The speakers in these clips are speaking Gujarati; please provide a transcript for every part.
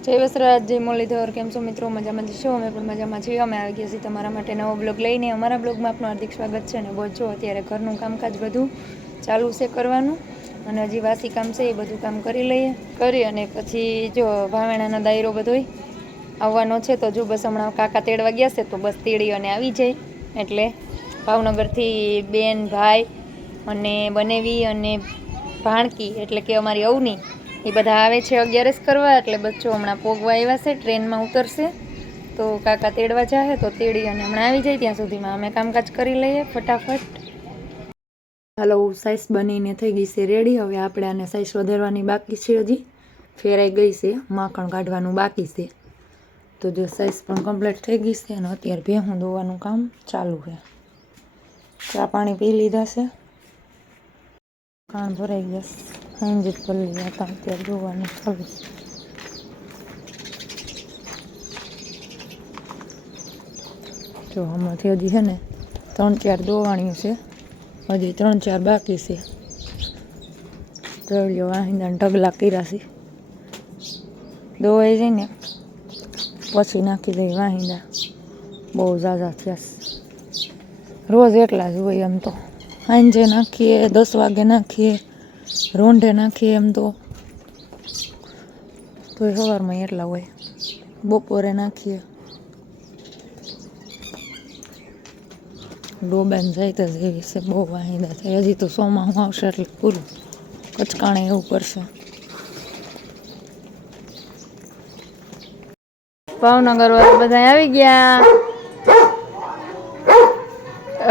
જય વસરાજ, જય મુરલીધર કેમ છો મિત્રો? મજામાં છો? અમે પણ મજામાં છીએ. અમે આવી ગયા છીએ તમારા માટે નવો બ્લોગ લઈને. અમારા બ્લોગમાં આપનું હાર્દિક સ્વાગત છે અને બહુ જો અત્યારે ઘરનું કામકાજ બધું ચાલુ છે કરવાનું અને હજી વાસી કામ છે એ બધું કામ કરી લઈએ. કરી અને પછી જો ભાવેણાનો દાયરો બધોય આવવાનો છે, તો જો બસ હમણાં કાકા તેડવા ગયા છે, તો બસ તેડી અને આવી જાય. એટલે ભાવનગરથી બેન, ભાઈ અને બનેવી અને ભાણકી, એટલે કે અમારી અવની એ બધા આવે છે અગિયારસ કરવા, એટલે બચ્ચો હમણાં પોગવા આવ્યા છે, ટ્રેનમાં ઉતરશે. તો કાકા તેડવા જાહે, તો તેડી અને હમણાં આવી જાય ત્યાં સુધીમાં. અમે કામકાજ કરી લઈએ ફટાફટ. હાલો સાઈઝ બનીને થઈ ગઈ છે રેડી. હવે આપણે આને સાઈઝ વધારવાની બાકી છે હજી. ફેરાઈ ગઈ છે, માખણ કાઢવાનું બાકી છે. તો જો સાઈઝ પણ કમ્પ્લીટ થઈ ગઈ છે અને અત્યારે ભેહું દોવાનું કામ ચાલુ છે. ચા પાણી પી લીધા છે. કાણ ભરાઈ ગયા સાંજ જ કરી લીધા હતા અત્યારે જોવાનું ચાલુ. જો, આમાંથી હજી છે ને ત્રણ ચાર દોવાણીઓ છે. હજી ત્રણ ચાર બાકી છે. જોઈ વાંધા ઢગલા કર્યા છે. દોવાઈ જઈને પછી નાખી દઈ વાહિંદા. બહુ ઝાઝા થયા છે. રોજ એટલા જ હોય એમ તો. સાંજે નાખીએ, દસ વાગે નાખીએ. રોંઢે નાખીએ એમ તો. તો સવારમાં એટલા હોય. બપોરે નાખીએ. ડોબાન જાય તો જે વિશે બહુ વાહિંદા થાય. હજી તો સોમાં હું આવશે એટલે પૂરું કચકાણે એવું કરશે. ભાવનગર વાળા બધા આવી ગયા.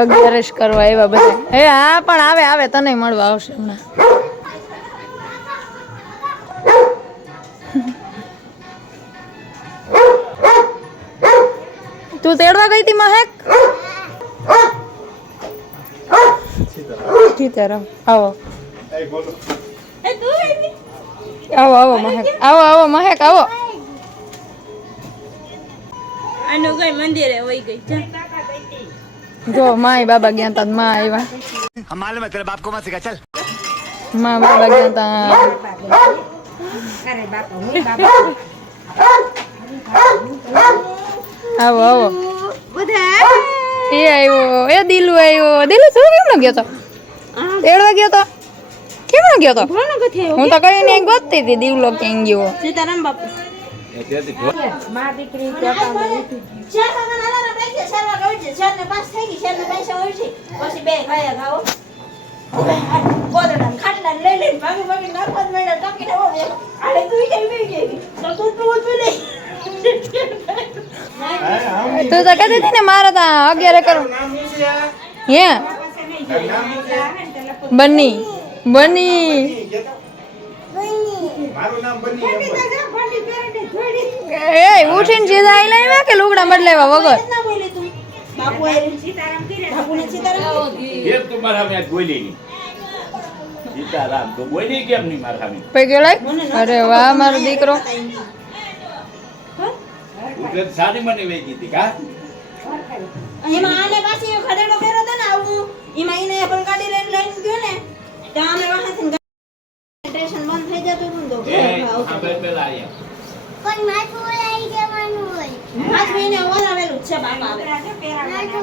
અગિયારસ કરવા આવ્યા બધા હે હા, પણ આવે આવે, તને મળવા આવશે હમણાં. કરવા ગઈ હતી મહેક સીતારામ આવો આવો આવો મહેક આવો આવો મહેક આવો આનો ગઈ મંદિરે વહી ગઈ જો માય બાબા ગયા તા માં આવ્યા હમ માલુમ હે તેરે બાપ કો માં સિખા ચલ માં બાબા ગયા તા અરે બાપા હું બાબા આવો આવો. એ આવ્યો એ દિલુ આવ્યો. દિલુ શું કેમ ગયો તો? તેડવા ગયો તો? કેમ ગયો તો? હું તો કઈ નહીં ગોતતી હતી દીવલો ક્યાં ગયો. સીતારામ બાપુ. મા દીકરી પછી બે ને મારે તો અગિયારે કરો હે બની બની એ ઉઠીને સીધા આઈ લાવ્યા કે લુગડા બદલાવ્યા વગર બાપુ બાપુને સીતારામ કેમ તું મારા સામે આજ બની નહીં. સીતારામ તો બોલી કેમ નહીં મારા સામે? પૈકી લાગ અરે વાહ મારો દીકરો. તો સારી મને વેચી હતી કા એમાં આને પાછી ખદેડો કર્યો હતો ને આવું એમાં એને પણ ગાડી લઈને લઈને ગયો ને તો અમે વાહન સ્ટેશન બંધ થઈ જતું હતું તો પેલા આયા. પણ માથું જવાનું હોય. ઓલાવેલું છે બાપા માથું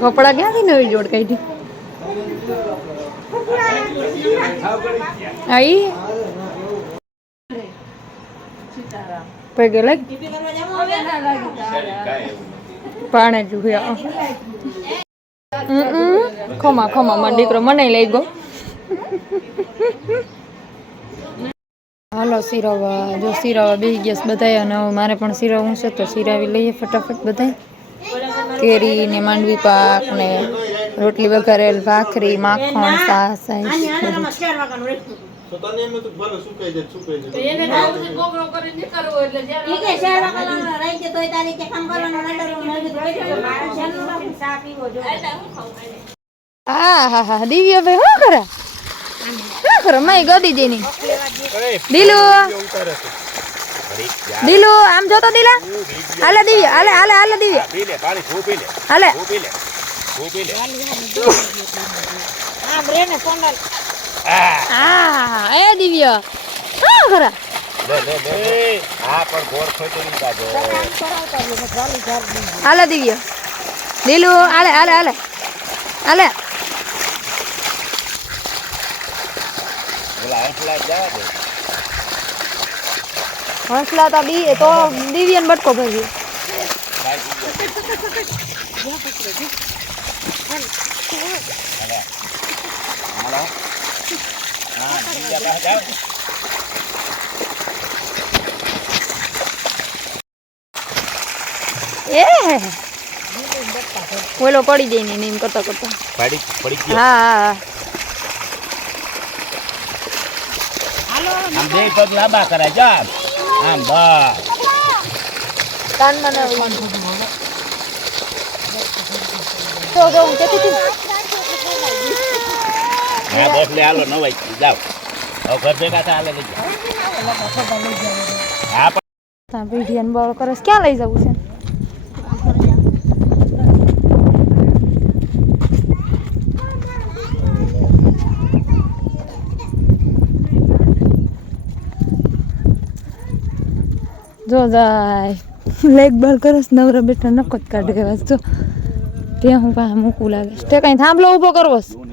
તો ક્યાંથી નવી જોડ કાઢી? હવે કાંઈ એવું પાણે જોયા ખમા ખમા મારો દીકરો મને લઈ ગયો હાલો સિરાવા જો સિરાવા બે છે બધાય અને મારે પણ સિરાવું છે તો સિરાવી લઈએ ફટાફટ બધાય કેરી ને માંડવી પાક ને રોટલી વઘારેલ ભાખરી માખણ સાસ આની સાઈસ આનામાં ચાર વાગ્યાનું રેખતું તો તને એમ હતું ભલે સુકાઈ જાય સુકાઈ જાય ઈ કે ચાર વાગ્યાનું રહી ગયો તોય તારી કે કામ કરવાનું નડરું ને હજુ રહી ગયો. મારા જન્મ બાપુ ચા પીવો જો હા હા હા દિવ્યાભાઈ શું કરે? શું કરે? માય ગદી જેની. દિલુ. દિલુ આમ જોતો દિલા? હાલે દિવ્ય હાલે હાલે હાલે દિવ્ય. હાલે. આમ રે ને સોનલ આ એ દિવ્ય હા ખરા લે લે લે હા પણ ગોળ ખોટી કાઢો હાલે દિવ્ય દિલુ હાલે હાલે હાલે હાલે ઓલા હંસલા જવા દે હંસલા તા બી તો દિવ્યન બટકો ભર્યો હાલો હા બીજા પાસે જાઓ એ ઓલો પડી જાય ને એમ કરતા કરતા પડી પડી ગયો હા હા આમ બે પગ લાંબા કરાય જા આમ બસ કાનમાં ના ક્યાં લઈ જવું છે? જો જાય. લેગ બોલ કરે છે, નવરા બેઠા નકો જ કાઢ એવા જો. ત્યાં હું પા મૂકું લાગે. તે કઈ થાંભલો ઊભો કરવો તું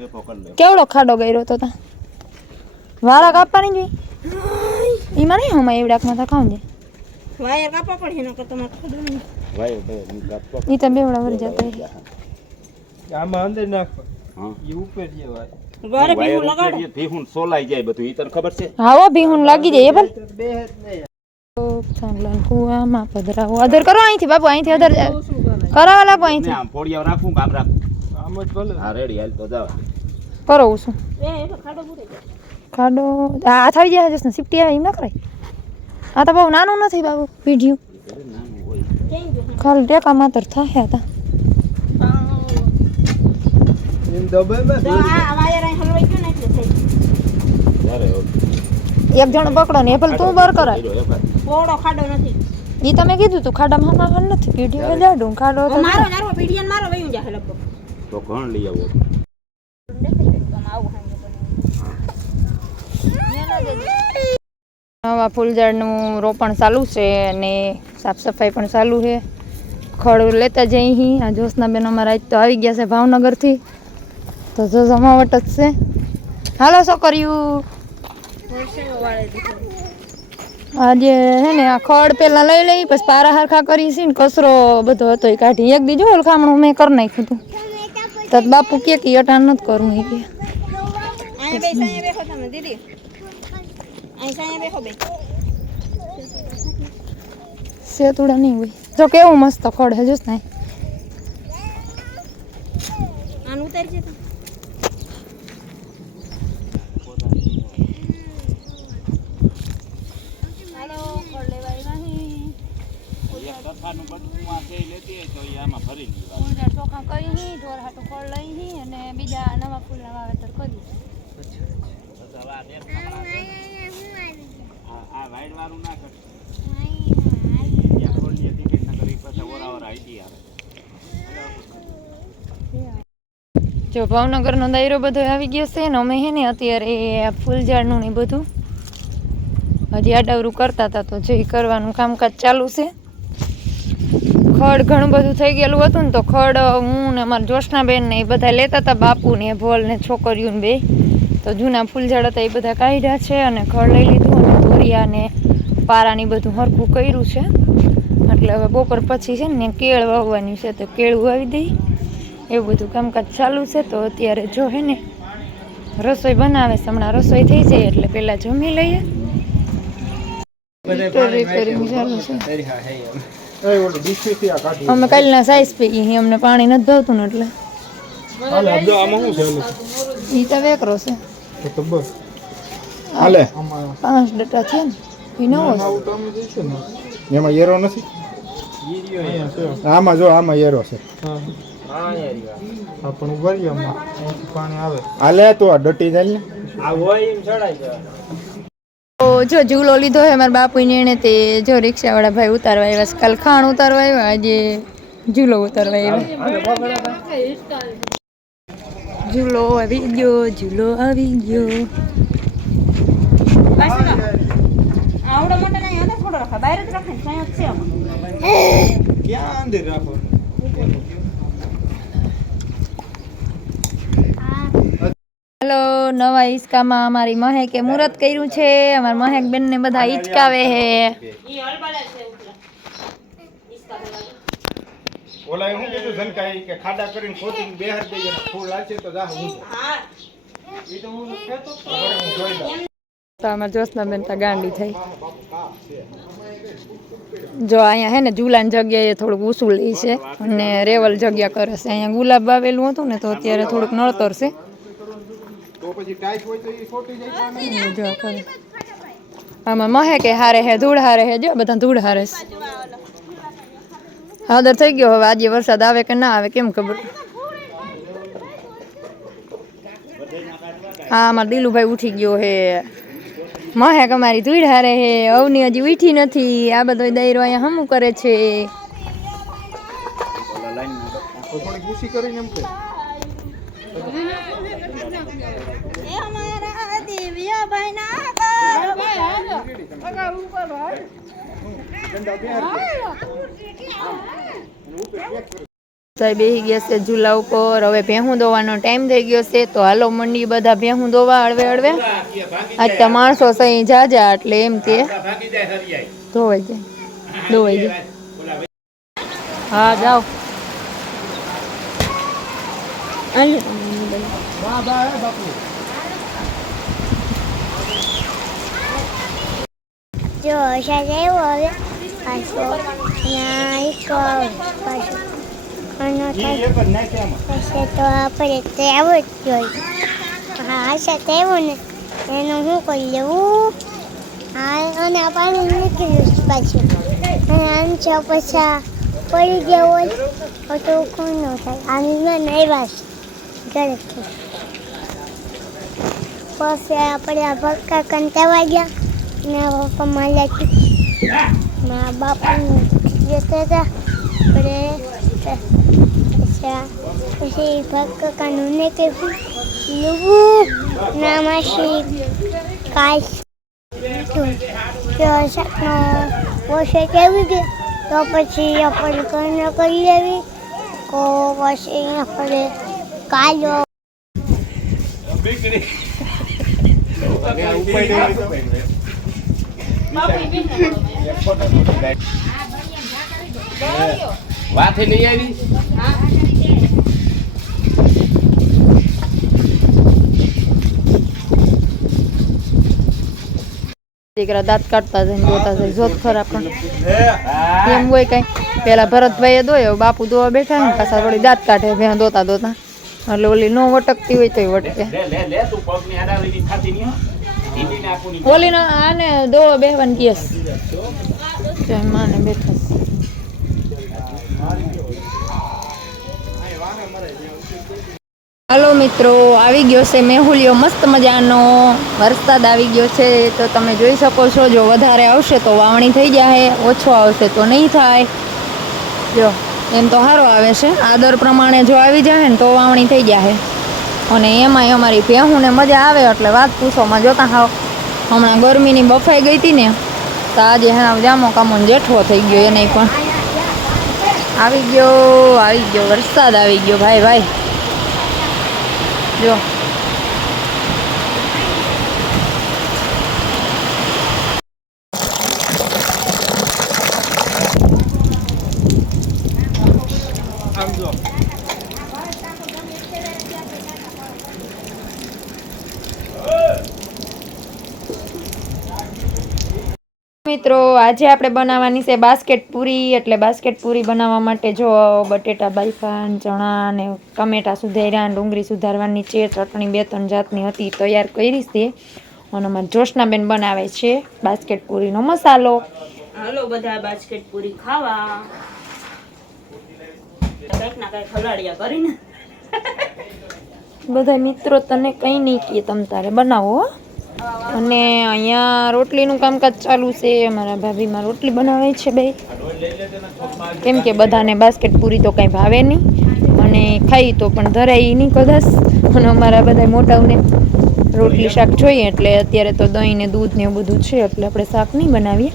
કેવડો ખાડો ગયો તો તા. વારા કાપવાની જોઈ ઈમાં નહીં હમણાં એવડાકમાં તો ખાવું છે વાયર કાપવા પડે એનો કરતા મારે ખબર નહીં. હું કાપતો એ તો બેવડા વર જતો આમાં અંદર નાખ. હા. ઈ ઉપર જેવાય ઘરે ભીહું લગાડો. ભીહું સોલાઈ જાય બધું ઈ તને ખબર છે? હાવો ભીહું લાગી જાય પણ. બે જ નહીં. કુવામાં પધરાવો. અધર કરો અહીંથી બાપુ અહીંથી અધર કરાવવા લાગો ને અહીંથી આમ ફોડિયા રાખું કામ રાખું? આમ જ ભલે. હા રેડી હાલ તો જાવ કરો ઉસું એ એ ખાડો પૂરે ખાડો આ થઈ જાય જશે ને સિફ્ટી આવે એમ ના કરાય. આ તો બહુ નાનું નથી બાબુ પીઢ્યું ખાલી ટેકા માત્ર થાય હતા. એક જણ પકડો ને એ ભલે તું બર કરાય. પોળો ખાડો નથી. એ તમે કીધું તું ખાડામાં માં નથી. પીડીઓ જાડું ખાડો તો મારો નારો પીડિયન મારો વયું જાય લગભગ. તો ઘણ લઈ આવો? નવા ફૂલઝાડનું રોપણ ચાલુ છે અને સાફ સફાઈ પણ ચાલુ છે. ખડ લેતા જઈ અહીં આ જ્યોત્સનાબેન અમારા આજ તો આવી ગયા છે ભાવનગરથી. તો જો જમાવટ જ છે. હાલો શું કર્યું? આજે હે ને આ ખડ પેલા લઈ લઈ પછી પારા હરખા કરી છે ને કચરો બધો હતો એ કાઢી. એક બીજું ઓળખામણું મેં કરી નાખ્યું હતું. તો બાપુ કે કે અટાણ નથી કરવું એ કે. સેતુડા નહીં હોય. જો કેવું મસ્ત ખડ હે જોસ ને. આનું ઉતારી કથાનું બધું આ છે લેતી હોય તો એ આમાં ભરી લેવાનું. ચોખા કરી ઢોર હાટું ફળ લઈ અને બીજા નવા ફૂલના વાવેતર કરી તો હવે આ વાઈડ વાળું ના પાછા આવે. જો ભાવનગરનો દાયરો બધો આવી ગયો છે ને અમે હે ને અત્યારે આ ફૂલઝાડનું ને બધું હજી આડાવરું કરતા હતા તો જે કરવાનું કામકાજ ચાલુ છે. ખડ ઘણું બધું થઈ ગયેલું હતું ને તો ખડ હું ને અમારા જોશનાબેન ને એ બધા લેતા હતા બાપુ ને ભોલ ને છોકરીઓ ને બે. તો જૂના ફૂલઝાડ હતા એ બધા કાઢ્યા છે અને ખડ લઈ લીધું અને ધોરિયા ને પારાની બધું હરખું કર્યું છે. એટલે હવે બપોર પછી છે ને કેળ વાવવાની છે તો કેળ વાવી દઈ. એવું બધું કામકાજ ચાલુ છે તો અત્યારે જો હે ને રસોઈ બનાવે છે હમણાં રસોઈ થઈ જાય એટલે પહેલાં જમી લઈએ. ચાલુ છે. આ અમે કાલના સાઈઝ પી અમને પાણી નથી ભાવતું ને એટલે. હાલે જો આમાં શું છે એ તો વેકરો છે. તો તો હાલે. પાંચ ડટા છે ને એ નવો છે. ને. એમાં યરો નથી? આમાં જો આમાં યરો છે. હા. હા પણ ઊભા પાણી આવે. હાલે તો આ ડટી જાય ને. તો જો ઝૂલો લીધો છે મારા બાપુને એને તે જો રિક્ષાવાળા ભાઈ ઉતારવા આવ્યા છે. કાલ ઉતારવા આવ્યા, આજે ઝૂલો ઉતારવા આવ્યા. ઝૂલો આવી ગયો, ઝૂલો આવી ગયો. બહાર જ આમાં. ક્યાં અંદર રાખો? હેલો નવા હિંચકામાં અમારી મહેકે મુહૂર્ત કર્યું છે. અમારા મહેક બેનને બધા હિંચકાવે હે. ઓલા હું કીધું ધનકાઈ કે ખાડા કરીને ખોટીને બેહાર દઈએ ફૂલ લાગશે તો જા હું હા. એ તો હું કહેતો તો. જોઈ લઉં. અમારા જોશના બેન તો ગાંડી થઈ. જો અહીંયા હે ને જુલાની જગ્યાએ થોડુંક ઊંચું લે છે. અને રેવલ જગ્યા કરે છે. અહીંયા ગુલાબ વાવેલું હતું ને તો અત્યારે થોડુંક નળતરશે છે. તો પછી ટાઈટ હોય તો એ છોટી જાય જો આમાં મહે કે હારે હે ધૂળ હારે હે જો બધા ધૂળ હારે હાદર થઈ ગયો હવે આજે વરસાદ આવે કે ના આવે કેમ ખબર? હા અમારા દિલુભાઈ ઉઠી ગયો હે. મહે અમારી ધૂળ હારે હે અવની હજી ઉઠી નથી. આ બધો દૈરો અહીંયા હમું કરે છે તો થોડીક ઊંચી કરીને એમ કે એ અમારા દિવ્યભાઈ ના સાહેબ બેસી ગયા છે ઝૂલા ઉપર. હવે ભેહું દોવાનો ટાઈમ થઈ ગયો છે, તો હાલો મંડી બધા ભેહું દોવા હળવે હળવે. આજ તો માણસો સહી જાજા, એટલે એમ કે. ધોવાઈ જાય. ધોવાઈ જાય. હા, જાઓ. હાલો. જો વરસાદ આવ્યો હવે. પાછો ત્યાં ઈકો પાછો પછી તો આપણે તો આવો જ જોઈએ. હા વરસાદ આવ્યો ને. એનું શું કરી લેવું? હા અને પાણી નીકળ્યું પાછું. અને આમ છે પછી પડી ગયા હોય તો કોણ ન થાય. આમ મેં આવ્યા છે ઘરેથી પછી આપણે આ ભક્કા કંટાવા ગયા. ને પપ્પા માલા મારા બાપાનું જતા હતા. આપણે પછી ભક્કાનું ને કે લુગું ના માસી કાશ. શાકનો પોષે કેવી ગયો તો પછી આપણે કઈ કરી લેવી. તો પછી આપણે કાલો. વાથી લઈ આવી? દીકરા દાંત કાઢતા જઈને જોતા જાય. જોત ખરા પણ. એમ હોય કઈ. પેલા ભરતભાઈએ દોયો બાપુ દોવા બેઠા ને પાછા થોડી દાંત કાઢે ભેં દોતા દોતા એટલે ઓલી નો વટકતી હોય તોય વટકે. ઓલી આને દો બેહવાન તો માને બેઠા હાલો મિત્રો, આવી ગયો છે મેહુલિયો. મસ્ત મજાનો વરસાદ આવી ગયો છે. તો તમે જોઈ શકો છો, જો વધારે આવશે તો વાવણી થઈ જાય ઓછો આવશે તો નહીં થાય. જો, એમ તો સારો આવે છે. આદર પ્રમાણે જો આવી જાય ને તો વાવણી થઈ જાય અને એમાંય અમારી ભેહુંને મજા આવે એટલે વાત પૂછોમાં જોતા હાવ. હમણાં ગરમીની બફાઈ ગઈ હતી ને, તો આજે એના જામો કામો જેઠવો થઈ ગયો, એને પણ. આવી ગયો આવી ગયો, વરસાદ આવી ગયો. ભાઈ ભાઈ. જો. મિત્રો આજે આપણે બનાવવાની છે બાસ્કેટ પૂરી. એટલે બાસ્કેટ પૂરી બનાવવા માટે જો બટેટા બાઈફાન ચણા ને ટમેટા સુધાર્યા ડુંગળી સુધારવાની છે. ચટણી બે ત્રણ જાતની હતી તૈયાર કરી છે. અને અમારા જોશનાબેન બનાવે છે બાસ્કેટ પૂરીનો મસાલો. હાલો બધા બાસ્કેટ પૂરી ખાવા. કંઈક ના કંઈક હલાડિયા કરીને. બધા મિત્રો તને કંઈ નહીં કહે તમ તારે બનાવો હો. અને અહીંયા રોટલીનું કામકાજ ચાલુ છે. અમારા ભાભીમાં રોટલી બનાવે છે બે. કેમ કે બધાને બાસ્કેટ પૂરી તો કંઈ ભાવે નહીં. અને ખાઈ તો પણ ધરાય નહીં કદાચ. અને અમારા બધા મોટાઓને રોટલી શાક જોઈએ એટલે અત્યારે તો દહીં ને દૂધ ને એવું બધું છે એટલે આપણે શાક નહીં બનાવીએ.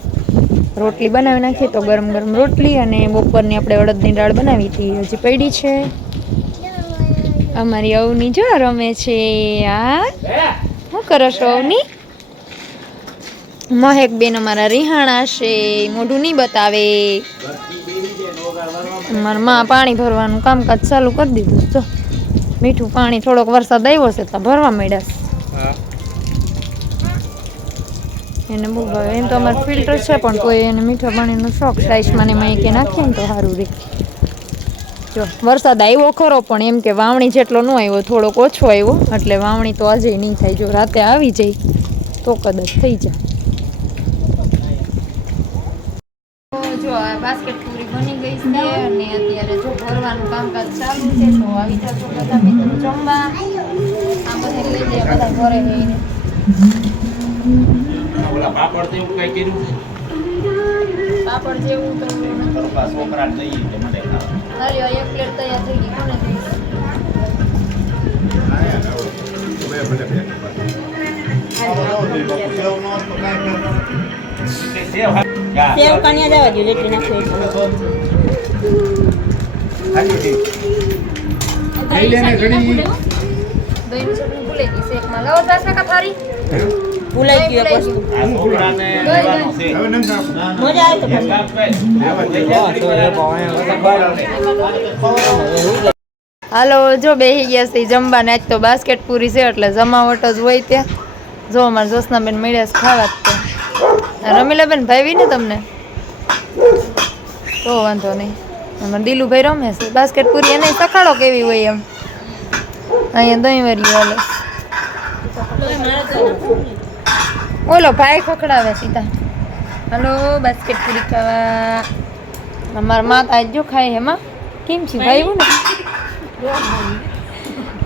રોટલી બનાવી નાખીએ તો ગરમ ગરમ રોટલી અને બપોરની આપણે અડદની દાળ બનાવી હતી. હજી પડી છે. અમારી અવની જો રમે છે. શું કરો છો અવની? મહેક બેન અમારા રિહાણા છે, મોઢું નહીં બતાવે. મારા માં પાણી ભરવાનું કામકાજ ચાલુ કરી દીધું તો મીઠું પાણી થોડોક વરસાદ આવ્યો છે તો ભરવા મળ્યા એને બહુ ભાવે. એમ તો અમારે ફિલ્ટર છે પણ કોઈ એને મીઠા પાણીનો શોખ સાઈઝમાં એમાં કે નાખીએ ને તો સારું રહે. જો વરસાદ આવ્યો ખરો પણ એમ કે વાવણી જેટલો ન આવ્યો થોડોક ઓછો આવ્યો. એટલે વાવણી તો આજે નહીં થાય. જો રાતે આવી જાય તો કદાચ થઈ જાય. જો આ બાસ્કેટ પૂરી બની ગઈ છે અને અત્યારે જો ભરવાનું કામકાજ ચાલુ છે તો આવી જજો બધા મિત્રો જમવા. આ બધા લઈ જાય બધા ઘરે જઈને પાપડ તો કઈ કર્યું પાપડ જેવું તો છોકરા જઈએ હાલ્યો, એક પ્લેટ તૈયાર થઈ ગઈ કોને? સેવ કન્યા જવા દો જેટલી નાખવી લઈ લે ને ઘડી દહીંની ચટણી ભૂલાઈ ગઈ છે એકમાં. લાવો દસ ટકા થાળી. ભૂલાઈ ગયું એક વસ્તુ. મજા આવે તો. હાલો જો બેસી ગયા છે જમવાને. આજ તો બાસ્કેટ પૂરી છે એટલે જમાવટ જ હોય ત્યાં. જો અમારા જોશનાબેન મળ્યા છે ખાવા જ તો રમીલાબેન ભાઈ ને તમને? તો વાંધો નહીં. અમારે દિલુભાઈ રમે છે. બાસ્કેટ પૂરી એને સખાડો કેવી હોય એમ. અહીંયા દહીં વાળી હાલે. ઓલો ભાઈ ખખડાવે સીધા. હલો બાસ્કેટ પૂરી ખાવા. અમારા માતા આજ જો ખાય એમાં કેમ છે ભાઈ ને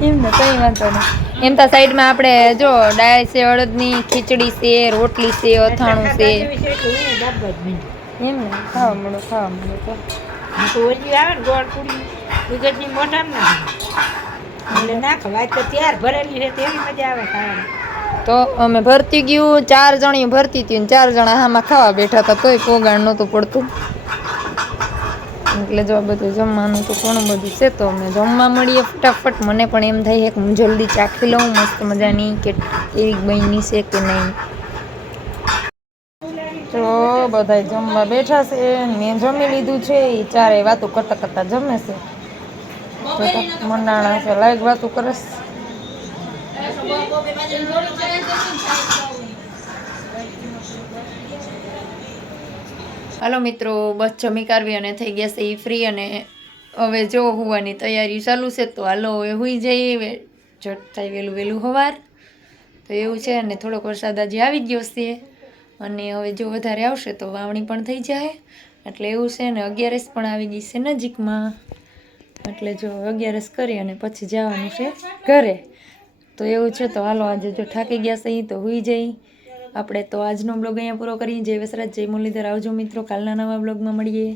એમ ને કંઈ વાંધો નહીં. એમ તો સાઈડમાં આપણે જો ડાળ છે અડદની ખીચડી છે રોટલી છે અથાણું છે. એમ ને ખાવા મળો ખાવા મળો તો. તો અમે ભરતી ગયું, ચાર જણી ભરતી હતી ચાર જણા આમાં ખાવા બેઠા હતા, તોય પોગાણ નહોતું પડતું. એટલે જો બધું જમવાનું તો ઘણું બધું છે, તો અમે જમવા મળીએ ફટાફટ. મને પણ એમ થાય કે હું જલ્દી ચાખી લઉં, મસ્ત મજાની કે એવી બહેની છે કે નહીં. તો બધા જમવા બેઠા છે મેં જમી લીધું છે એ ચારે વાતો કરતા કરતા જમે છે. તો તો મંડાણા છે, લાઈક વાતો કરે છે. હાલો મિત્રો, બસ જમી કાઢવી અને થઈ ગયા છે એ ફ્રી અને હવે જો હોવાની તૈયારી ચાલુ છે તો હાલો હવે હોઈ જઈએ ઝટ થાય વહેલું વહેલું સવાર તો એવું છે અને થોડોક વરસાદ આજે આવી ગયો છે અને હવે જો વધારે આવશે તો વાવણી પણ થઈ જાય. એટલે એવું છે ને અગિયારસ પણ આવી ગઈ છે નજીકમાં. એટલે જો અગિયારસ કરી અને પછી જવાનું છે ઘરે. તો એવું છે, તો હાલો આજે જો થાકી ગયા સહી તો હોઈ જઈ. આપણે તો આજનો બ્લોગ અહીંયા પૂરો કરીએ. જય વસરાજ, જય મુરલીધર. આવજો મિત્રો, કાલના નવા બ્લોગમાં મળીએ.